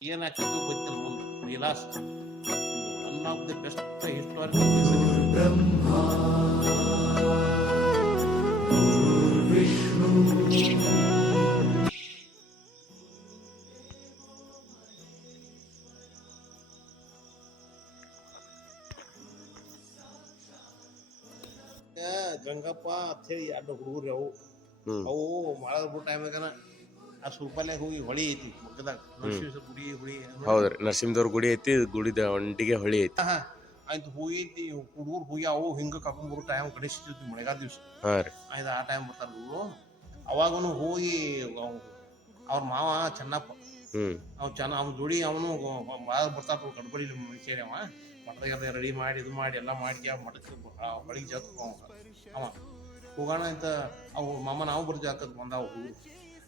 ಏನ್ ಹಾಕಿದ್ರು ಗೊತ್ತಿಲ್ಲ ಮುಂದೆ Vilas one of the best historical Gangappa ಅಂತ ಹೇಳಿ ಎರಡು ಹುಡುಗರು ಅವು ಹ್ಮ್ ಅವು ಮಾಡದ ಬಿಟ್ಟು ಟೈಮ್ಯಾಗನ ಆ ಸುರ್ಪಲ್ಯಾಗ ಹೋಗಿ ಹೊಳಿ ಐತಿ ಮಗ್ಗದಾಗ. ನರಸಿಂಹ ಗುಡಿ ಹುಳಿ? ಹೌದ್ರಿ ನರಸಿಂಹದವ್ರ ಗುಡಿ ಐತಿ ಗುಡಿದ ಒಂಡಿಗೆ ಹೊಳಿ ಐತಿ. ಆಯ್ತು ಹೋಗೈತಿ ಹುಡುಗರು ಹೋಗಿ ಅವು ಹಿಂಗ ಕರ್ಕೊಂಡ್ಬರೋ ಟೈಮ್ ಗಣೇಶ ಚತುರ್ಥಿ ಮಳೆಗಾಲ ದಿವಸ. ಹಾ ರೀ. ಆಯ್ತು ಆ ಟೈಮ್ ಬರ್ತಾರ ಹುಡುಗರು ಅವಾಗನು ಹೋಗಿ ಅವ್ರ ಮಾವ ಚೆನ್ನಪ್ಪ. ಹ್ಮ್. ಅವ ಚೆನ್ನ ಅವ್ನ ಜೋಡಿ ಅವನು ಭಾಳ ಬರ್ತಾರ ಗಡ್ಬಡಿ ಸೇರಿ ಅವ. ಮಠದಾಗ ರೆಡಿ ಮಾಡಿ ಇದು ಮಾಡಿ ಎಲ್ಲ ಮಾಡಿ ಮಠಕ್ಕೆ ಹೊಳಿಗೆ ಜಾತ ಅವ. ಹೋಗೋಣ ಅಂತ ಅವು ಮಾಮ ನಾವು ಬರ್ದು ಜಾಕತ್ ಬಂದಾವ. ಹುಡುಗರು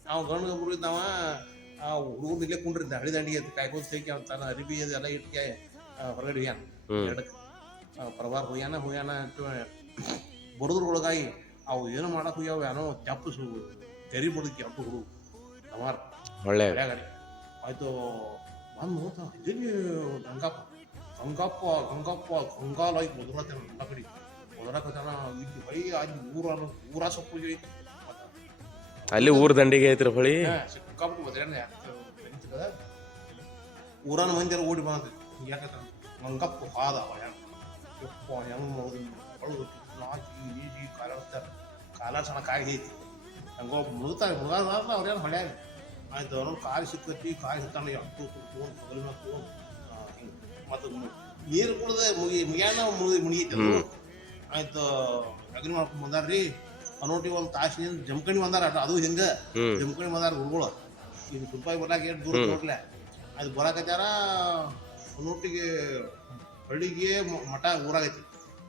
ನಾವು ಗಂಡು ಇದ್ದಾವ ಆ ಹುಡುಗನ ಇಲ್ಲೇ ಕುಂಡ್ರಿದ್ದ ಹಳಿ ದಂಡಿಗೆ ಅಂತ ಕಾಯ್ಕೋತ ಸೇಕಿ ಅವ್ನು ತನ್ನ ಅರಿಬಿ ಅದೆಲ್ಲ ಇಟ್ಕೆ ಹೊರಗಡೆ ಹೋಗ್ಯಾನ. ಎರಡಕ್ಕೆ ಪ್ರಭಾರ ಹೋಗ್ಯಾನ ಹೋಗ್ಯಾನ ಬಡದ್ರೊಳಗಾಗಿ ಅವು ಏನು ಮಾಡಕ್ ಹೋಗ್ಯಾವ ಏನೋ ತಪ್ಪಿಸು ತೆರಿ ಬಡಕ್ಕೆ ಅಪ್ಪ ಹುಡುಗ ಅವಾರ ಒಳ್ಳೆ. ಆಯ್ತು ಬಂದು ನೋಡ್ತಾ ಇದೇನಿ ಗಂಗಪ್ಪ? ಗಂಗಪ್ಪ ಗಂಗಪ್ಪ ಗಂಗಾಲ ಆಯ್ತು ಮುದ್ರತೇನ ಎಲ್ಲ ಕಡೆ. ಕಥನ ಇಲ್ಲಿ ಬೈ ಅಲ್ಲಿ ಊರ ಊರ ಸೊಪ್ಪು ಐತಿ ಅಲ್ಲಿ ಊರ ದಂಡಿಗೆ ಐತ್ರಿ ಹೊಳಿ. ಊರನ ಮಂದಿರ ಓಡಿ ಬಂದ ಯಾಕಂದ್ರೆ ಗಂಗಪ್ಪ ಹಾದ ಯಪ್ಪ ಹೆಂಗ್ ನೋಡಿದ ಒಳಗೆ ನಾಕಿ ಈಜಿ ಕಾಲಾಡ್ತಾರ. ಕಾಲ ಸಣ್ಣ ಕಾಯಿ ಐತಿ ಹಂಗ ಮುಳುಗ್ತಾರೆ ಮುಳುಗಾದ ಅವ್ರೇನು ಹೊಳ್ಯಾಗ ಆಯ್ತು ಅವ್ರನ್ನ ಕಾಲು ಸಿಕ್ಕತಿ ಕಾಲು ಸಿಕ್ಕಾನ ಎತ್ತು ತೊಗೊಂಡು ಪಗಲ್ ತೊಗೊಂಡು ಹಿಂಗೆ ಮತ್ತು ನೀರು ಕುಡ್ದೆ ಮುಗಿ ಮುಗಿಯಾನ ಮುಗಿ ಮುಗಿತು ಹ್ಮ್. ಆಯ್ತು ಅಗ್ನಿ ಮಾಡ್ಕೊಂಡು ಬಂದಾರ್ರಿ. ಅನೋಟಿ ಒಂದು ತಾಸಿನಿಂದ ಜಮ್ಕಣಿ ಬಂದಾರ ಅದು ಹಿಂಗ. ಜಮ್ಕಣಿ ಬಂದಾರ ಹುಡುಗಳು ಈಗ ತುರ್ಪಾಯಿ ಬರಾಕ ಎಷ್ಟು ದೂರ. ನೋಡ್ಲೆ ಅದು ಬರಾಕತ್ಯಾರ ಅನೋಟಿಗೆ ಹಳ್ಳಿಗೆ ಮಠ ಊರಾಗೈತಿ.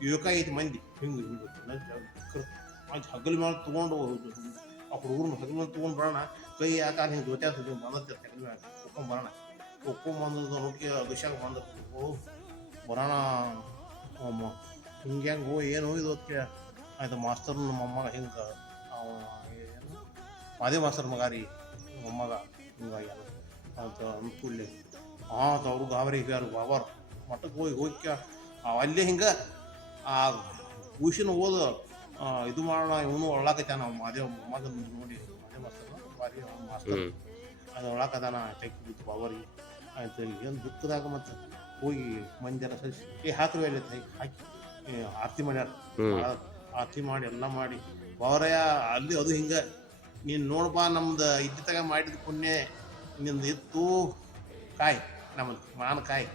ಯುವಕ ಐತಿ ಮಂದಿ. ಹಿಂಗೆ ಹಗಲ್ ಮೇಲೆ ತೊಗೊಂಡು ಆ ಹುಡುಗರು ಹಗಲ್ ಮೇಲೆ ತೊಗೊಂಡು ಬರೋಣ. ಕೈ ಯಾಕ ಹಿಂಗೆ ಜೊತೆ ಬಂದತ್ತೆ ಹಗಲ್ ಮೇಲೆ ಒಪ್ಕೊಂಡು ಬರೋಣ. ಒಪ್ಕೊಂಡ್ ನೋಡ್ಕೆ ಅಭಿಷೇಕ ಬಂದ ಬರೋಣ. ಹಿಂಗೆ ಹೆಂಗೆ ಏನು ಇದು ಆಯ್ತು ಮಾಸ್ತರ್ ನಮ್ಮ ಮೊಮ್ಮಗ ಹಿಂಗೆ ಅವ ಏನು? ಮಾದೇ ಮಾಸ್ತರ್ ಮಗ ರೀ ಮೊಮ್ಮಗ ಹಿಂಗಾಗಿ ಆಯ್ತು ಅನುಕೂಲೆ ಆತ ಅವರು ಗಾಬರಿ ಯಾರು ಬಾಬಾರ್ ಮಠಕ್ಕೆ ಹೋಗಿ ಹೋಗಿ ಅಲ್ಲೇ ಹಿಂಗೆ ಆ ಭೂಷಣ ಓದು ಇದು ಮಾಡೋಣ ಇವನು ಒಳ್ಳಾಕತ್ತಾನ ನಾವು ಮಾದೇವ್ ಮೊಮ್ಮಗನ ನೋಡಿ. ಮಾದೇ ಮಾಸ್ತರ್ ಬಾರಿ ಅವ್ನ್ ಮಾಸ್ತರ್. ಅದು ಒಳಕದಾನ ಚೆಕ್ ಬಿತ್ತು ಬಾಬರಿಗೆ ಆಯ್ತು ಏನು ದುಃಖದಾಗ ಮತ್ತೆ ಹೋಗಿ ಮಂದಿರ ಸರಿಸಿ ಏ ಅಲ್ಲಿ ಅಂತ ಹಾಕಿ ಆರತಿ ಮಾಡ್ಯಾರ. ಹ್ಮ್ ಆ- ಆರತಿ ಮಾಡಿ ಎಲ್ಲ ಮಾಡಿ. ಬಾವರಯ್ಯ ಅಲ್ಲಿ ಅದು ಹಿಂಗ ನೀನ್ ನೋಡ್ಬಾ ನಮ್ದು ಇದ್ದಿತ್ತಾಗ ಮಾಡಿದ ಪುಣ್ಯ ನಿಂದು ಇತ್ತು ಕಾಯಿ ನಮ್ಮದು ಮಾನ ಕಾಯಿ.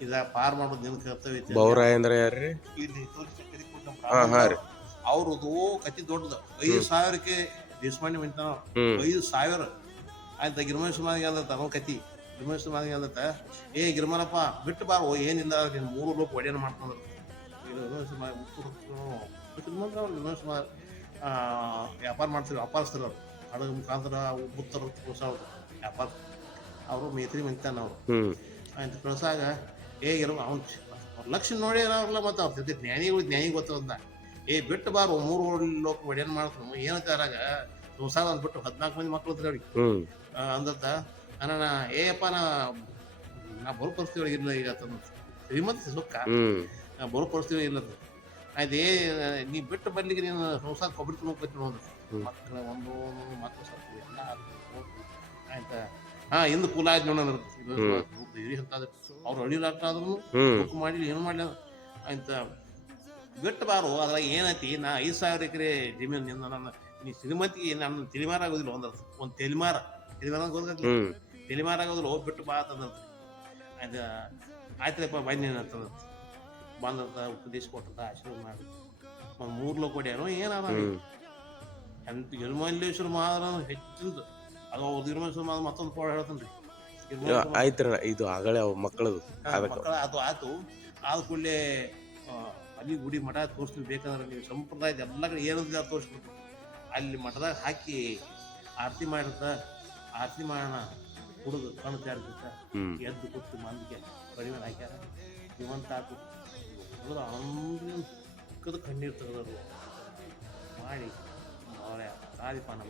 ಇದ ಪಾರ್ ಮಾಡೋದು ನಿನ್ ಕರ್ತವ್ಯ ಐತಿ. ಬೌರಾಯ ಅಂದ್ರೆ ಯಾರ್ರಿ? ಇಲ್ಲಿ ತೋರಿಸಿ ಕರಿ ಕೊಟ್ಟು ಹಾ, ಹಾ ರೀ. ಅವ್ರದ್ದು ಕತ್ತಿ ದೊಡ್ಡದು. ಐದು ಸಾವಿರಕ್ಕೆ ದೇಶಪಾಂಡೆ ಮಿಂತಾನ ಹ್ಮ್. ಐದು ಸಾವಿರ. ಆಯ್ತಾ ಗಿರ್ಮನ ಸುಮಾರಿಗೆ ಅಂದತ್ತ ಅವನ ಕತಿ. ಗಿರ್ಮನ ಸುಮಾರಿಗೆ ಅಂದತ್ತ ಏ ಗಿರ್ಮನಪ್ಪ ಬಿಟ್ಟು ಬಾರೋ ಏನಿಲ್ಲ ನೀನು ಮೂರು ಲೋಕ ಒಡೆಯನ ಮಾಡ್ಕೊಂಡ್ರು. ಗಿರ್ಮನ ಸುಮಾರು ವ್ಯಾಪಾರ ಮಾಡ್ತಾರೆ ವ್ಯಾಪಾರಸ್ಥರು ಅವರು. ಹಡಗ ಮುಖಾಂತರ ಉತ್ತರ ಕಳ್ಸ ವ್ಯಾಪಾರ. ಅವರು ಮೇತ್ರಿ ಮಂತಾನ ಅವರು. ಅಂತ ಕಳಿಸಾಗ ಹೇಗಿರೋ ಅವ್ನು ಅವ್ರ ಲಕ್ಷ ನೋಡಿ ಅವ್ರಲ್ಲ ಮತ್ತೆ ಅವ್ರ ಜೊತೆ ಜ್ಞಾನಿಗಳು ಜ್ಞಾನಿ ಗೊತ್ತದ ಏ ಬಿಟ್ಟು ಬಾರು ಮೂರು ಲೋಕ ಒಡೆಯನ್ ಮಾಡ್ತಾನ ಏನಂತ ಅದ್ರಾಗ? ಸಂಸಾರ ಒಂದ್ ಬಿಟ್ಟು ಹದಿನಾಲ್ಕು ಮಂದಿ ಮಕ್ಳು ಅಂತ ಅವ್ರಿಗೆ. ಅಂದತ್ತ ಅಣ್ಣ ಏಯಪ್ಪ ನಾ ನಾ ಬರೋ ಪರಿಸ್ಥಿತಿ ಒಳಗೆ ಇಲ್ಲ ಈಗ ಶ್ರೀಮಂತ ಸುಖ. ಬರೋ ಪರಿಸ್ಥಿತಿ ಇಲ್ಲ ಅದು. ನೀ ಬಿಟ್ಟು ಬಂದಿಗೆ ನೀನು ಹೊಸ ಕೊಬ್ಬರಿ ತುಂಬ ನೋಡ್ರಿ. ಮಕ್ಕಳ ಒಂದು ಮಕ್ಕಳು ಸ್ವಲ್ಪ ಎಲ್ಲ ಆಯ್ತಾ? ಹಾ ಇಂದ ಕುಲ ಆಯ್ತು ನೋಡೋಣ ಹಿರಿ ಅಂತದ ಅವ್ರು ಅಳಿಲಾಗ್ತಾದ್ರು ಬುಕ್ ಮಾಡಿ ಏನು ಮಾಡ್ಲಿ ಅಂತ ಬಿಟ್ಟು ಬಾರು ಅದ್ರಾಗ ಏನೈತಿ? ನಾ ಐದು ಸಾವಿರ ಎಕರೆ ಜಮೀನು ನಿನ್ನ ನನ್ನ ನೀ ಶ್ರೀಮಂತಿಗೆ ನನ್ನ ತಿಳಿಮಾರ ಆಗೋದಿಲ್ಲ ಒಂದ್ ಒಂದು ತೆಲಿಮಾರ. ತಿಳಿಮಾರ ಗೊತ್ತಾಗ್ಲಿ ತೆಲಿಮಾರ ಆಗೋದಿಲ್ಲ ಹೋಗ್ಬಿಟ್ಟು ಬಾ ಅಂತಂದ್ರೆ. ಆಯ್ತು? ಆಯ್ತಪ್ಪ ಬನ್ನಿ ಅಂತಂದ ಬಂದಂತ ಉಪದೇಶ ಕೊಟ್ಟದ ಆಶೀರ್ವಾದ ಮಾಡಿ ಒಂದು ಮೂರು ಲೋಕ ಕೊಡ್ಯಾನೋ ಏನಾದ ಎಂತ ಗಿರ್ಮಲ್ಲೇಶ್ವರ ಮಹಾರಾಜ ಹೆಚ್ಚಿಂದ ಅದು ಗಿರ್ಮಲ್ಲೇಶ್ವರ ಮಹಾರಾಜ ಮತ್ತೊಂದು ಪೋಳ ಹೇಳ್ತಾನ್ರಿ. ಇವ- ಆಯ್ತ್ರಿ ಇದು ಆಗಲೇ ಅವ ಮಕ್ಕಳದು ಮಕ್ಕಳ ಅದು ಆತು. ಆದ ಕೂಡಲೇ ಅಲ್ಲಿ ಗುಡಿ ಮಠ ತೋರಿಸ್ತೀವಿ ಬೇಕಂದ್ರೆ ನೀವು ಸಂಪ್ರದಾಯದ ಎಲ್ಲ ಕಡೆ ಏನಂದ್ರೆ ತೋರಿಸ್ಬೇಕು ಅಲ್ಲಿ ಮಠದಾಗ ಹಾಕಿ ಆರತಿ ಮಾಡಿರ್ತ ಆರತಿ ಮಾಡೋಣ. ಕುಡಿದು ಕಣ್ಣು ಹ್ಮ್. ಎದ್ದು ಕೂತು ಮಂದಿಗೆ ಕಡಿಮೆ ಹಾಕ್ಯಾರ. ಜೀವಂತ ಆತು ಹುಡುಗ ಅಂದ್ರದ ಕಣ್ಣೀರು ತೆಗೆದರು. ಮಾಡಿ. ಅವರೇ ನಮ್ಮ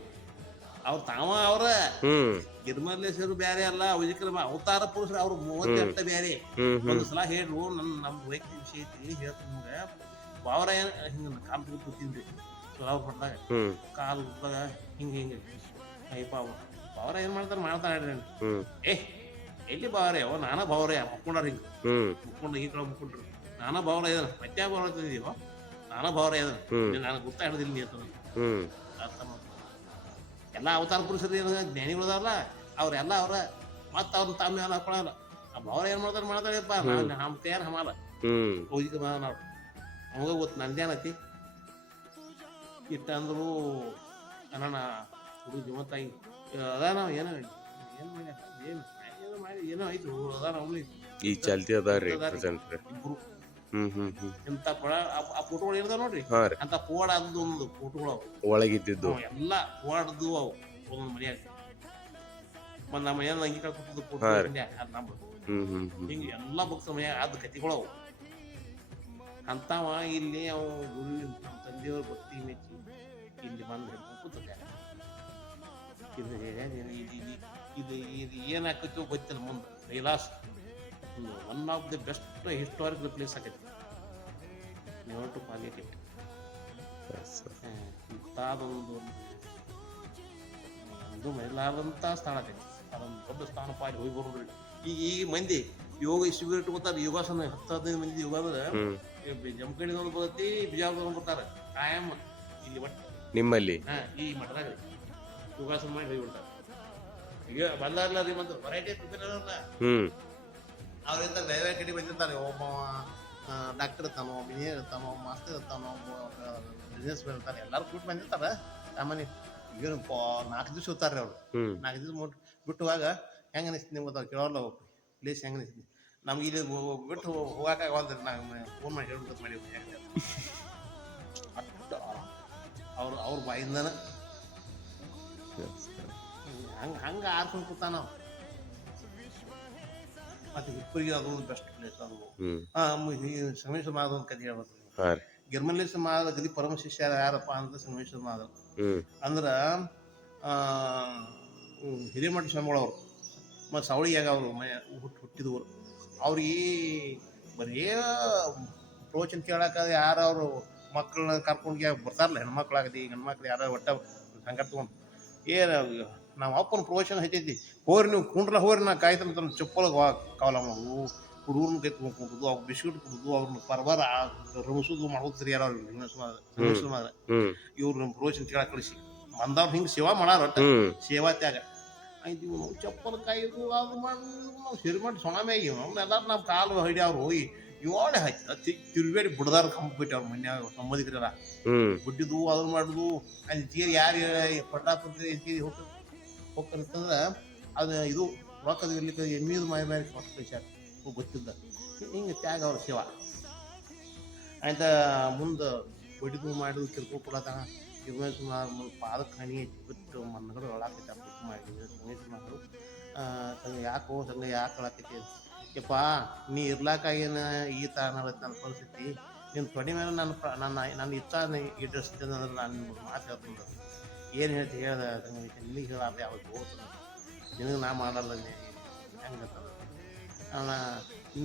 ಅವ್ರ ತಾವ ಅವ್ರ. ಹ್ಮ್. ಗಿರ್ಮಲ್ಲೇಶ್ವರ ಬ್ಯಾರೆ ಅಲ್ಲ ವಿಜಯಕ್ರಮ ಅವತಾರ ಪುರುಷರು ಅವ್ರು ಮೂವತ್ತೆಂಟ ಬ್ಯಾರೆ. ಒಂದು ಸಲ ಹೇಳ್ರು ನನ್ನ ನಮ್ಮ ವೈಯಕ್ತಿಕ ವಿಷಯ ಐತಿ ಹೇಳ್ತೀನಿ ನಿಮ್ಗೆ. ಬಾವರ ಏನ್ ಹಿಂಗ ಕಾಲ್ ತೆಗೆದು ಕೂತಿನ್ರಿ ಸೊಲಾವ್ ಹೊಡ್ದಾಗ ಕಾಲು ಉದ್ದಾಗ ಹಿಂಗ ಹಿಂಗ ಅಯ್ಯಪ್ಪ ಅವ ಬಾವರ ಏನ್ ಮಾಡ್ತಾರ ಹ್ಮ್. ಏ ಎಲ್ಲಿ ಬಾವರೆ ಅವ ನಾನ ಬಾವರೆ ಮುಕ್ಕೊಂಡಾರ ಹಿಂಗ. ಮುಕ್ಕೊಂಡು ಈ ಕಡೆ ಮುಕ್ಕೊಂಡ್ರು. ನಾನ ಭಾವನ ಇದ್ದಾನೆ ಮತ್ತೆ ಭಾವನ ಇದೀವೋ ನಾನಾ ಭಾವನ ಇದನ ನಾನು ನನಗೆ ಗೊತ್ತಾ ಹಿಡಿದಿಲ್ಲ ನೀ ಅಂತ ಅರ್ಥ. ಎಲ್ಲ ಅವತಾರ ಪುರುಷರು ಏನು ಜ್ಞಾನಿಗಳದಾರಲ್ಲ ಅವ್ರೆಲ್ಲ ಅವ್ರ ಮತ್ತೆ ಅವ್ರನ್ನ ತಮ್ಮ ಮೇಲೆ ಹಾಕೊಳಲ್ಲ ಭಾವನ ಏನ್ ಮಾಡ್ತಾರ ಮಾಡ್ತಾರಪ್ಪ ನಮ್ಮ ತಯಾರ ಹಮಾಲ ಹ್ಮ್ ಹೋಗಿಕ ನಾವು ಅವಾಗ ಗೊತ್ತು ನಂದೇನತಿ ಇಟ್ಟಂದ್ರು ಅಣ್ಣ ಹುಡುಗ ಜೀವಂತಾಗಿ ಅದ ನಾವು ಏನೋ ಏನು ಮಾಡಿ ಏನು ಏನೋ ಮಾಡಿ ಏನೋ ಆಯ್ತು ಅದ ನಾವು ಈ ಚಾಲ್ತಿ ಅದಾರಿ ಪ್ರೆಸೆಂಟ್ ಇಂಥ ಪಡ ಆ- ಫೋಟೋಗಳು ಇರ್ತಾವ ನೋಡ್ರಿ? ಅಂತ ಪೋಡ ಅದು ಒಂದು ಫೋಟೋಗಳು ಅವು. ಒಳಗಿದ್ದಿದ್ದು. ಅವು ಎಲ್ಲ ಪೋಡದ್ದು ಅವು ಒಂದೊಂದು ಮನ್ಯಾಗ. ಮತ್ತೆ ನಮ್ಮ ಮನೆಯ ಅಂಗಿ ಕಳ್ಕೊತದ್ದು ಫೋಟೋ ಅದು ಹಿಂಗೆ ಎಲ್ಲ ಮನ್ಯಾಗ ಅವು. ಅಂತವ ಇಲ್ಲಿ ಅವು ಗುರು ನಮ್ಮ ತಂದೆಯವ್ರ ಭಕ್ತಿ ಮೆಚ್ಚಿ ಇಲ್ಲಿ ಬಂದು ಇದು ಇದು ಇದು ಇದು ಇದು ಗೊತ್ತಿಲ್ಲ ಮುಂದೆ. Kailasa. One of the best historical place ಆಗೈತಿ ಪಾಲಿ ಇಟ್ ಇಂಥದೊಂದು ಒಂದು ಮರಿಲಾರದಂಥ ಸ್ಥಾನ ಆಗೈತಿ ಅದೊಂದು ದೊಡ್ಡ ಸ್ಥಾನ ಪಾಲಿ ಹೋಗಿ ಬರೋದು. ಈಗ ಈ ಮಂದಿ ಯೋಗ ಶಿಬಿರ ಇಟ್ಕೋತಾರೆ ಯೋಗಾಸನ ಹತ್ತು ಹದಿನೈದು ಮಂದಿ ಯೋಗ ಅಂದ್ರೆ ಜಮಖಂಡಿದವ್ರು ಬರ್ತೈತಿ ಬಿಜಾಪುರದವ್ರು ಬರ್ತಾರೆ. ಕಾಯಂ ಇಲ್ಲಿ ಒಟ್ಟು. ನಿಮ್ಮಲ್ಲಿ? ಈ ಮಠದಾಗ. ಯೋಗಾಸನ ಮಾಡಿ ಹೋಗಿ ಬಿಡ್ತಾರೆ. ಈಗ ಬಂದಾರಲ್ಲ ರೀ ಮತ್ತೆ ವೆರೈಟಿ ಹ್ಮ್. ಅವ್ರಿಂದ ಬೇರೆ ಬೇರೆ ಕಡೆ ಬಂದಿರ್ತಾರೆ. ಒಬ್ಬ ಡಾಕ್ಟರ್ ಇರ್ತಾನೋ ಒಬ್ಬ ಇಂಜಿನಿಯರ್ ಇರ್ತಾನೋ ಒಬ್ಬ ಮಾಸ್ಟರ್ ಇರ್ತಾನೋ ಒಬ್ಬ ಬಿಸ್ನೆಸ್ ಮ್ಯಾನ್ ಇರ್ತಾರೆ ಎಲ್ಲರೂ ಕೂಟ್ ಬಂದಿರ್ತಾರೆ. ಸಾಮಾನ್ಯ ಏನು ನಾಲ್ಕು ದಿವಸ ಹೋಗ್ತಾರೆ ಅವರು. ನಾಲ್ಕು ದಿವ್ಸ ಮುಟ್ ಬಿಟ್ಟುವಾಗ ಹೆಂಗೆ ಅನಿಸ್ತು ನಿಮ್ಗೆ ಗೊತ್ತಾಗ ಕೇಳೋಲ್ಲ ಪ್ಲೇಸ್ ಹೆಂಗೆ ಅನಿಸ್ತು ನಮ್ಗೆ? ಇಲ್ಲಿ ಬಿಟ್ಟು ಹೋಗಕ್ಕೆ ಆಗೋದ್ರೆ ನಾವು ಫೋನ್ ಮಾಡಿ ಹೇಳ್ಬಿಟ್ಟು ಮಾಡಿ ಅವ್ರು ಅವ್ರ ಬಾಯಿಂದನ. ಹಂಗೆ ಹಂಗೆ ಆರ್ಕೊಂಡು ಕೂತಾನ ನಾವು ಮತ್ತೆ ಹಿಪ್ಪರಿಗೆ ಅದು ಬೆಸ್ಟ್ ಪ್ಲೇಸ್ ಅದು. ಆ, ಮು- ಈ ಸಂಗಮೇಶ್ವರ ಮಾದ ಒಂದು ಕಥೆ ಹೇಳ್ಬೇಕು ಹಾ ರೀ. ಗಿರ್ಮಲ್ಲೇಶ್ವರ ಮಾದ ಗದಿ ಪರಮ ಶಿಷ್ಯ ಯಾರಪ್ಪ ಅಂತ ಸಂಗಮೇಶ್ವರ ಮಾದ ಹ್ಮ್. ಅಂದ್ರೆ ಆ, ಹ್ಮ್, ಹಿರೇಮಠ ಸ್ವಾಮಿಗಳವರು ಮತ್ತು ಸವಳಿಯಾಗ ಅವರು ಮನೆ ಹುಟ್ಟು ಹುಟ್ಟಿದವರು. ಅವ್ರಿಗೆ ಬರೀ ಪ್ರವಚನ ಕೇಳಕ್ಕೆ ಯಾರು ಅವರು ಮಕ್ಕಳನ್ನ ಕರ್ಕೊಂಡು ಬರ್ತಾರಲ್ಲ ಹೆಣ್ಮಕ್ಳಾಗಲಿ ಗಂಡ್ಮಕ್ಳು ಯಾರು ಒಟ್ಟ ಸಂಕಟ ತಗೊಂಡು ಏನು ನಾವು ಅಪ್ಪನ ಪ್ರವಚನ ಹೆಚ್ಚೈತಿ ಹೋರಿ ನೀವು ಕುಂಡ್ರ ಹೋರಿ ನಾ ಕಾಯ್ತಾನ ಚಪ್ಪಲ್ ಕಾವಲ ಮಾಡೋದು ಹುಡುಗರ್ನ ಕೈ ಕುಂಡ್ರದು ಅವ್ರು ಬಿಸ್ಕಿಟ್ ಕುಡುದು ಅವ್ರನ್ನ ಪರಬರ ರಮಿಸೋದು ಮಾಡೋದು ಸರಿ ಯಾರು ಇವ್ರು ನಮ್ಮ ಪ್ರವಚನ ಕೇಳಕ್ ಕಳಿಸಿ. ಬಂದವ್ರು ಹಿಂಗೆ ಸೇವಾ ಮಾಡಾರ ಸೇವಾ ತ್ಯಾಗ. ಆಯ್ತು ಇವ್ನು ಚಪ್ಪಲ್ ಕಾಯ್ದು ಅದು ಮಾಡಿ ನಾವು ಸರಿ ಮಾಡಿ ಸೊಣಮೆ ಇವ್ ಎಲ್ಲಾರು ನಮ್ಮ ಕಾಲು ಹಿಡಿ ಅವ್ರು ಹೋಗಿ ಇವಳೆ ಹಚ್ಚಿ ತಿರುಬೇಡಿ ಬಿಡದಾರ ಕಂಬ ಬಿಟ್ಟು ಅವ್ರ ಮನ್ಯಾಗ ಸಂಬಂಧಿಕರೆಲ್ಲ. ಬಿಟ್ಟಿದ್ದು ಅದನ್ನ ಮಾಡುದು. ಅಲ್ಲಿ ತೀರಿ ಯಾರು ಪಟ್ಟ ತುಂಬ್ತೀರಿ ಹೋಗ್ತಂತಂದ್ರೆ ಅದು ಇದು ರೊಕ್ಕದ ಇರ್ಲಿಕ್ಕೆ ಎಮ್ಮಿದು ಮಾಯ ಮೇಲೆ ಕೊಟ್ಟು ಕಳಿಸ್ಯಾರ ಗೊತ್ತಿದ್ದ ಹಿಂಗೆ ತ್ಯಾಗ ಅವ್ರ ಶಿವ. ಆಯ್ತಾ, ಮುಂದೆ ಬಡಿದು ಮಾಡಿದು ಕಿರ್ಕೊ ಕೊಡತಾನ ಸುಮಾರು ಪಾದಕ್ಕೆ ಹಣಿ ಬಿಟ್ಟು ಮನ್ನಗಳು ಒಳಾಕೈತೆ ಬಿಟ್ಟು ಮಾಡಿ. ಸಂಗೀತ ಮಕ್ಕಳು ಯಾಕೋ ಸಂಗ ಯಾಕೆ ಒಳಾಕೈತಿ ಯಪ್ಪ, ನೀ ಇರ್ಲಾಕಾಗೇನ ಈ ಥರ ಅನ್ನೋದು ನನ್ನ ಪರಿಸ್ಥಿತಿ ನಿನ್ನ ತೊಡೆ ಮೇಲೆ ನನ್ನ ನನ್ನ ನನ್ನ ಇತ್ತ ಈಡೇರಿಸ್ತೀನಿ ಅಂದ್ರೆ ನಾನು ಮಾತು ಹೇಳ್ತೀನಿ. ಏನು ಹೇಳ್ತಿ ಹೇಳ್ದ ಸಂಗೀತ ನಿನಗೆ ಹೇಳಾರ್ದು ಯಾವಾಗ ಹೋಗ್ತದೆ ನಿನಗೆ ನಾ ಮಾಡಲ್ಲ ಹೆಂಗೆ ಅವನ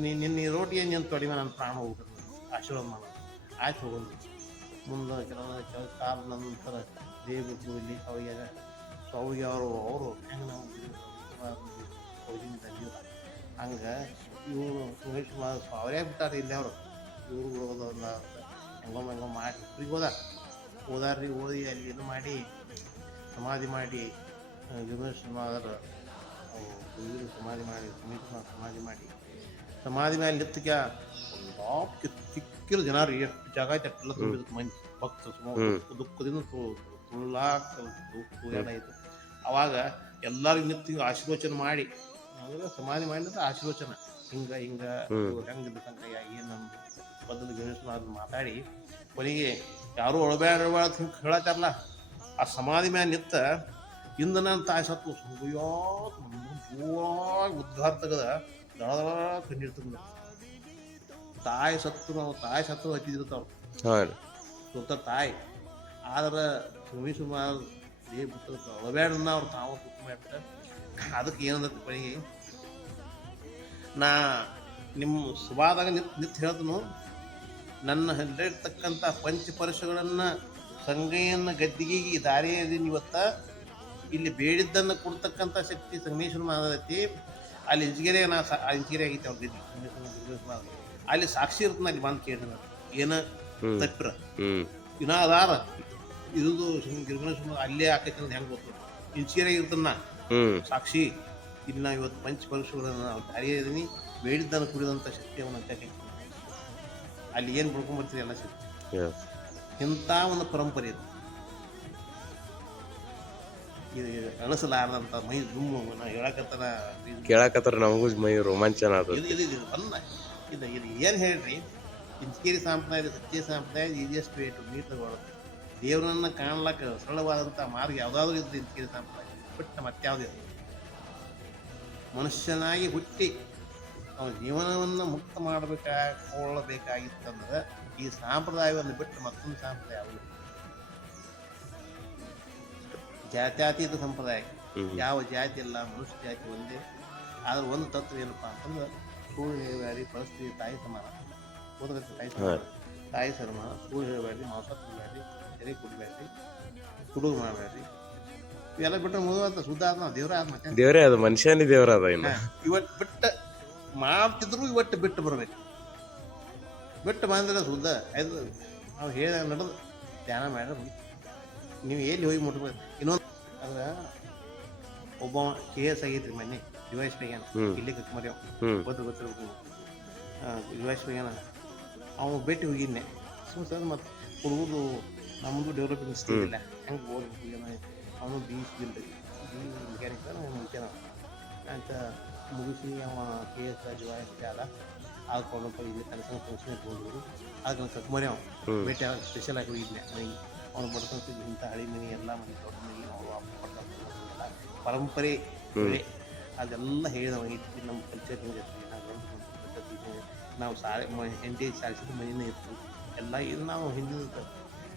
ನಿನ್ನ ಈ ರೋಟಿಗೆ ನಿನ್ನ ತೊಡೆ ಮೇಲೆ ನನ್ನ ಪ್ರಾಣ ಹೋಗ್ತದೆ ಆಶೀರ್ವಾದ ಮಾಡೋದು ಆಯ್ತು ಹೋಗೋದು ಮುಂದೆ ಕೆಲವೊಂದು ಕೆಲ ನಂತರ ದೇವರು ಇಲ್ಲಿ ಅವಾಗ ಸೊ ಅವ್ರಿಗೆ ಅವರು ಅವರು ಹೆಂಗೆ ನಾವು ಹಂಗೆ. ಇವರು ಸುರೇಶ್ ಕುಮಾರ್ ಅವರೇ ಬಿಟ್ಟಾರೆ ಇಲ್ಲಿ ಅವರು. ಇವ್ರು ಹೋಗೋದಲ್ಲ ಹೆಂಗೋ ಹೆಂಗೋ ಮಾಡಿ, ಇವ್ರಿಗೆ ಹೋದ. ಹೋದಾರ್ರಿ ಓದಿ ಅಲ್ಲಿ ಇದು ಮಾಡಿ. ಸಮಾಧಿ ಮಾಡಿ ಗುರು ಇವರು ಸಮಾಧಿ ಮಾಡಿ ಸುಮೇಶ್ ಕುಮಾರ್ ಸಮಾಧಿ ಮಾಡಿ. ಸಮಾಧಿ ಮೇಲೆ ನಿಂತಕ್ಕೆ ಒಂದು ಸಿಕ್ಕಿರೋ ಜನ ರೀ ಎಷ್ಟು ಜಾಗ ಐತೆ ಅಷ್ಟೆಲ್ಲ ತುಂಬಿದ್ದು ಮಂದಿ ಭಕ್ತರು ಸುಮಾರು ಹ್ಮ್. ದುಃಖ- ದುಃಖದಿಂದ ಆಯ್ತು ಅವಾಗ ಎಲ್ಲರಿಗೂ ನಿಂತು ಆಶೀರ್ವಚನ ಮಾಡಿ ಅಂದ್ರೆ ಸಮಾಧಿ ಮಾಡಿದ್ರೆ ಆಶೀರ್ವಚನ. ಹಿಂಗ ಹಿಂಗ ಹೆಂಗೆ ಸಂಗ ಏನು ಬದಲು ಗಣೇಶನ ಮಾತಾಡಿ ಕೊನೆಗೆ ಯಾರು ಒಳಬೇಡ ಅಂತ ಹಿಂಗೆ ಹೇಳತ್ತಾರಲ್ಲ. ಆ ಸಮಾಧಿ ಮ್ಯಾಲ ನಿತ್ತ ಇಂದ ನನ್ನ ತಾಯಿ ಸತ್ತು ತೆಗದ ದಳ ದಳ ಕಣ್ಣೀರು ತಂದ ತಾಯಿ ಸತ್ತು ನಾವು ತಾಯಿ ಸತ್ತು ಹಚ್ಚಿದಿರ್ತಾವ ಸುತ್ತ ತಾಯಿ. ಆದ್ರೆ ಸುಮಿ ಸುಮಾರು ದೇಹ ಬಿಟ್ಟು ಅಳಬೇಡನ್ನ ಅವ್ರು ತಾವು ಅದಕ್ಕೆ ಏನಂದ್ರೆ ಪಣಿ ನಾ ನಿಮ್ಮ ಸುಭಾದಾಗ ನಿತ್ ನಿತ್ ಹೇಳ್ತನು ನನ್ನ ಹೇಳಿರ್ತಕ್ಕಂಥ ಪಂಚಪರಶುಗಳನ್ನು ಸಂಗಯ್ಯನ ಗದ್ದಿಗೆ ಈ ದಾರಿಯಲ್ಲಿ ಇವತ್ತ. ಇಲ್ಲಿ ಬೇಡಿದ್ದನ್ನು ಕೊಡ್ತಕ್ಕಂಥ ಶಕ್ತಿ ಸಂಗಮೇಶ್ವರ ಐತಿ. ಅಲ್ಲಿ ಇಂಜಿಗೆರೆ ನಾ ಸಾ ಆಗೈತೆ ಅವ್ರ ಗದ್ದಿ ಸಂಗಮೇಶ್ವರ ಅಲ್ಲಿ ಸಾಕ್ಷಿ ಇರ್ತದೆ ಅಲ್ಲಿ ಬಂದು ಕೇಳಿದ ಏನ? ತಪ್ಪಿರ? ಹ್ಮ್. ಇನ್ನ ಅದಾರ. ಇರುದು ಗಿರಿಗಣೇಶ್ವರ ಅಲ್ಲೇ ಆಕೈತಿ ಅಂತ ಹೆಂಗೆ ಗೊತ್ತು? ಇಂಚಿಗೆರೆ ಇರ್ತನ? ಸಾಕ್ಷಿ. ಇಲ್ಲಿ ನಾವು ಇವತ್ತು ಪಂಚ ಪರಶುಗಳನ್ನು ನಾವು ದಾರಿಯದೀನಿ ಬೇಡಿದ್ದನ್ನು ಕುಡಿದಂಥ ಶಕ್ತಿ ಅವನ ಅಂತ ಅಲ್ಲಿ ಏನು ಬರ್ಕೊಂಬರ್ತೀರಿ ಎಲ್ಲ ಶಕ್ತಿ. ಇಂಥ ಒಂದು ಪರಂಪರೆ ಇದು ಇದು ಅಳಸಲಾರದಂಥ ಮೈ ದುಮ್ಮು ನಾವು ಹೇಳಕತ್ತನ ಕೇಳಕತ್ತಾರ ನಮಗೂ ಮೈ ರೋಮಾಂಚನ ಅದು. ಇದು ಇದು ಇದು ಬನ್ನ ಇದು ಇದು ಏನು ಹೇಳ್ರಿ? ಇಂಚಕೇರಿ ಸಂಪ್ರದಾಯ ಸತ್ಯ ಸಂಪ್ರದಾಯ ಈಜಿಯಸ್ಟ್ ವೇ ಟು ಮೀಟ್ ದೇವರನ್ನ ಕಾಣ್ಲಕ್ಕ ಸರಳವಾದಂಥ ಮಾರ್ಗ ಯಾವುದಾದ್ರೂ ಇದ್ದು ಇಂಚಕೇರಿ ಸಂಪ್ರದಾಯ. ಬಿಟ್ಟು ಯಾವುದು ಮನುಷ್ಯನಾಗಿ ಹುಟ್ಟಿ ಅವನ ಜೀವನವನ್ನು ಮುಕ್ತ ಮಾಡಬೇಕಾಗಿತ್ತಂದ್ರೆ ಈ ಸಂಪ್ರದಾಯವನ್ನು ಬಿಟ್ಟು ಮತ್ತೊಂದು ಸಂಪ್ರದಾಯ ಅವರು ಜಾತ್ಯಾತೀತ ಸಂಪ್ರದಾಯ. ಯಾವ ಜಾತಿ ಇಲ್ಲ ಮನುಷ್ಯ ಜಾತಿ ಒಂದೇ. ಆದ್ರೆ ಒಂದು ತತ್ವ ಏನಪ್ಪಾ ಅಂತಂದ್ರೆ ಕೂ ಹೇಳಬೇಡಿ ಪರಿಸ್ಥಿತಿ ತಾಯಿ ಸಮಾನ. ಓದಬೇಕು ತಾಯಿ ಸಮಾನ. ತಾಯಿ ಸಮಾನ. ಸುಳ್ಳು ಹೇಳಬೇಡಿ ಮಾಂಸ ತಿನ್ನಬೇಡಿ ತೆರೆ ಕುಡಿಬೇಡ್ರಿ ಕುಡುಗು ಮಾಡಬೇಡ್ರಿ ಇವೆಲ್ಲ ಬಿಟ್ಟರೆ ಮುಗಿದ ಶುದ್ಧ ಆದ ನಾವು ದೇವ್ರ ಆದ ಮತ್ತೆ ದೇವರೇ ಅದು ಮನುಷ್ಯನೇ ದೇವರಾದ ಅದ ಇನ್ನ ಇವತ್ತು ಬಿಟ್ಟು ಮಾಡ್ತಿದ್ರು ಇವತ್ತು ಬಿಟ್ಟು ಬರಬೇಕು. ಬಿಟ್ಟು ಬಂದ್ರೆ ಸುದ್ದ ಇದು ನಾವು ಹೇಳ ನಡೆದು ಧ್ಯಾನ ಮಾಡಿದ್ರೆ ನೀವು ಎಲ್ಲಿ ಹೋಗಿ ಮುಟ್ಬೇಕು? ಇನ್ನೊಂದು ಅದ ಒಬ್ಬ ಕೆ ಎಸ್ ಆಗೈತ್ರಿ ಮೊನ್ನೆ ಡಿವೈಸ್ ಎಸ್ ಹ್ಮ್. ಇಲ್ಲಿ ಹ್ಮ್. ಗೊತ್ತು ಗೊತ್ತಿರ್ಬೇಕು ಡಿವೈಸ್ ಬೇಗೇನ ಅವನು ಭೇಟಿ ಹೋಗಿದ್ನೆ. ಸುಮ್ಮನೆ ಸರ್ ಮತ್ತು ಹುಡುಗರು ನಮ್ಮದು ಡೆವಲಪಿಂಗ್ ಸ್ಟೇಜಿಲ್ಲ ಹೆಂಗೆ ಓದ್ಬೇಕು ಏನೋ ಅವನು ಬಿ ಸಿ ರೀ ಬಿ ಮೆಕ್ಯಾನಿಕ್ ಅವನು ಮುಖ್ಯನ. ಅಂತ ಮುಗಿಸಿ ಅವ ಕೆ ಎಸ್ ಡಿವೈಸ್ ಆದ. ಆದ್ಕೊಂಡಪ್ಪ ಇಲ್ಲಿ ಕೆಲಸ ಫಂಕ್ಷನ್ ಹೋಗಿದ್ರು ಅದಕ್ಕೆ ಕತ್ಮರಿ ಅವ ಹ್ಮ್. ಭೇಟಿ ಆಗ ಸ್ಪೆಷಲ್ ಆಗಿ ಹೋಗಿದ್ನೆ. ಮನೆಗೆ ಅವ್ನು ಬಡ್ಕೊಂತ ಇಂಥ ಹಳಿ ಮನೆ ಎಲ್ಲ ಮನೆ ದೊಡ್ಡ ಮನೆ ಅವ್ರು ಬಡ್ಕೊಂತ ಎಲ್ಲ ಪರಂಪರೆ ಅದೆಲ್ಲ ಹೇಳಿದವ ಇತ್ತು ನಮ್ಮ ಕಲ್ಚರ್ ಹಿಂಗಿರ್ತೀವಿ ನಾವು ಪದ್ಧತಿ ನಾವು ಮ ಹೆಂಡಿ ಸಾರಿಸಿದ ಮನೆಯೇ ಇತ್ತು ಎಲ್ಲ ಇದು ನಾವು ಹಿಂದಿನ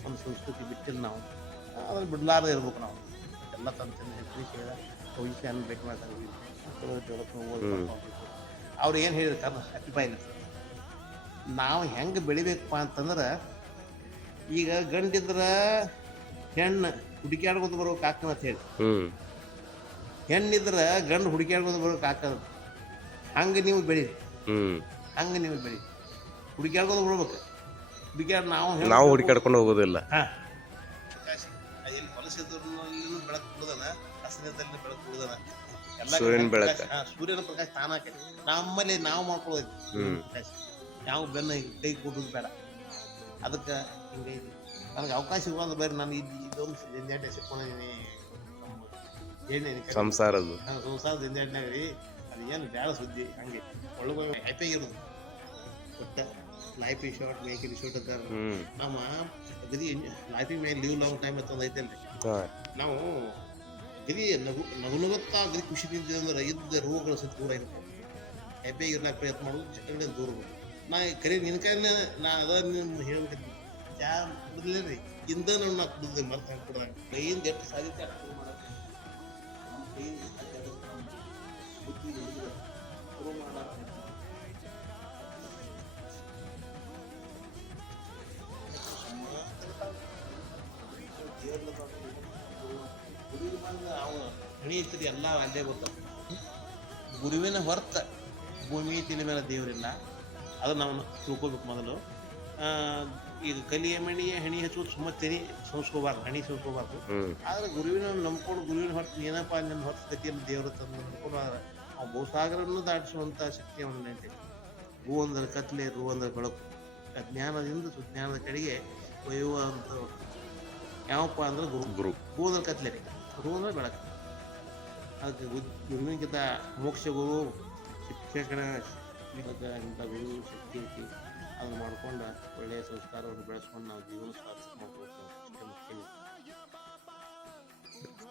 ಒಂದು ಸಂಸ್ಕೃತಿ ಬಿಟ್ಟಿಲ್ಲ ನಾವು. ಅದ್ರಲ್ಲಿ ಬಿಡ್ಲಾರ್ದೆ ಇರ್ಬೇಕು ನಾವು. ಎಲ್ಲ ತಂತ್ರ ಹೆಸರು ಕೇಳ ವಯಸ್ಸು ಅನ್ನ ಬೇಕು ಮಾಡ್ತಾರೆ ಅವ್ರು ಏನು ಹೇಳಿರ್ತಾರೆ ಅಭಿಪ್ರಾಯ ನಾವು ಹೆಂಗೆ ಬೆಳಿಬೇಕಪ್ಪ ಅಂತಂದ್ರೆ ಈಗ ಗಂಡಿದ್ರ ಹೆಣ್ಣು ಹುಡುಕ್ಯಾಡ್ಕೊಂತ ಬರ್ಬೇಕು ಕಾಕ ಅಂತ ಹೇಳಿ. ಹೆಣ್ಣಿದ್ರ ಗಂಡು ಹುಡುಕ್ಯಾಡ್ಕೊಂತ ಬರ್ಬೇಕು ಕಾಕ ಹಂಗೆ ನೀವು ಬೆಳಿ ಹ್ಮ್. ಹಂಗೆ ನೀವು ಬೆಳಿ ಹುಡುಕ್ಯಾಡ್ಕೊತ ಬರ್ಬೇಕು ಹುಡುಕ್ಯಾಡ್ ನಾವು ನಾವು ಹುಡುಕಾಡ್ಕೊಂಡು ಹೋಗೋದಿಲ್ಲ. ಹಾ. ಹೊಲಸಿದ್ರು ಬೆಳಕು ಬಿಡುದನ ಹಸಿರದಲ್ಲಿ ಬೆಳಕು ಬಿಡುದನ ಸೂರ್ಯನ ಬೆಳಕ. ಸೂರ್ಯನ ಪ್ರಕಾಶ ತಾನ ನಮ್ಮಲ್ಲಿ ನಾವು ಮಾಡ್ಕೊಳ್ಳೋದು. ಪ್ರಕಾಶ. ಯಾವ ಬೆನ್ನ ಕೈ ಕೊಡೋದು ಬೇಡ. ಅದಕ್ಕೆ ಹಿಂಗೆ ನನಗೆ ಅವಕಾಶ ಇರುವಂತ ಬೇರೆ ನಾನು ಇದು ಇದೊಂದು ಜಂಜಾಟ ಸಿಕ್ಕೊಂಡಿದ್ದೀನಿ ಸಂಸಾರದ್ದು. ಸಂಸಾರ ಜಂಜಾಟ್ನಾಗ ರೀ ಅದು ಏನು ಬೇಡ ಸುದ್ದಿ ಹಂಗೆ. ಒಳಗೆ ಹ್ಯಾಪಿ ಇರೋದು ಒಟ್ಟ life is short make in short ಅಂತ. ಹ್ಮ್. ನಮ್ಮ ಗದಿ ಲೈಫಿಂಗ್ ಮೇಲೆ ಲೀವ್ ಲಾಂಗ್ ಟೈಮ್ ಅಂತ ಒಂದು ಐತಲ್ರಿ. ನಾವು ಗದಿ ನಗು ನಗು ನಗುತ್ತಾ ಗದಿ ಖುಷಿ ನಿಂತಿದೆ ಅಂದ್ರೆ ಇದ್ದ ರೋಗಗಳು ಸಹಿತ ದೂರ ಇರುತ್ತೆ. ಹ್ಯಾಪಿಯಾಗಿ ಇರ್ಲಾಕ ಪ್ರಯತ್ನ ಮಾಡೋದು ಜಗಡೆ ದೂರ. ನಾ ಕರೆ ನಿನ್ನ ಕೈನ ನಾ ಅದ ನಿಮ್ಮ ಹೇಳ್ಬೇಕಿತ್ತು ಯಾ ಕುಡಿದಿಲ್ಲ ರೀ ಇಂದ ನಾ ಕುಡಿದ್ರೆ ಮರ್ತ ಹಂಗೆ ಕೈಯಿಂದ ಎಷ್ಟು ಸಾಧ್ಯತೆ ಅಷ್ಟು ನಮ್ಮ ಕೈಯಿಂದ ಸಾಧ್ಯ ಆದಷ್ಟು ಇರ್ತದೆ ಎಲ್ಲ ಅಲ್ಲೇ ಗೊತ್ತ? ಗುರುವಿನ ಹೊರತ ಭೂಮಿ ತಿಳಿ ಮೇಲೆ ದೇವರಿಲ್ಲ. ಅದು ನಾವು ತಿಳ್ಕೊಬೇಕು ಮೊದಲು. ಈಗ ಕಲಿಯ ಮಣಿಯ ಹಣಿ ಹಚ್ಚುವುದು ಸುಮ್ಮ ತೆನಿ ಸಂಸ್ಕೋಬಾರ್ದು ಹಣಿ ಸಂಸ್ಕೋಬಾರ್ದು. ಆದ್ರೆ ಗುರುವಿನ ನಂಬ್ಕೊಂಡು ಗುರುವಿನ ಹೊರತು ಏನಪ್ಪ ನನ್ನ ಹೊರತು ಗತಿಯನ್ನು ದೇವರ ತಂದು ನಂಬ್ಕೊಂಡು ಆದ್ರೆ ಆ ಭೂಸಾಗರನ್ನು ದಾಟಿಸುವಂಥ ಶಕ್ತಿ ಅವನ ಭೂ ಹೂ ಅಂದ್ರೆ ಕತ್ಲೆ ರೂ ಅಂದ್ರೆ ಬೆಳಕು. ಅಜ್ಞಾನದಿಂದ ಸುಜ್ಞಾನದ ಕಡೆಗೆ ಒಯ್ಯುವಂತ ಯಾವಪ್ಪ ಅಂದ್ರೆ ಗುರು. ಗುರು. ಹೂ ಅಂದ್ರೆ ಕತ್ಲೆ ರೂ. ಅಂದ್ರೆ ಬೆಳಕು. ಅದಕ್ಕೆ ಗುರುವಿನಕ್ಕಿಂತ ಮೋಕ್ಷ ಗುರು ಶಿಕ್ಷಕನ ಇದಕ್ಕೆ ಇಂಥ ಗುರು ಶಕ್ತಿ ಐತಿ. ಅದನ್ನು ಮಾಡ್ಕೊಂಡು ಒಳ್ಳೆಯ ಸಂಸ್ಕಾರವನ್ನು ಬೆಳೆಸ್ಕೊಂಡು ನಾವು ಜೀವನ ಮುಖ್ಯ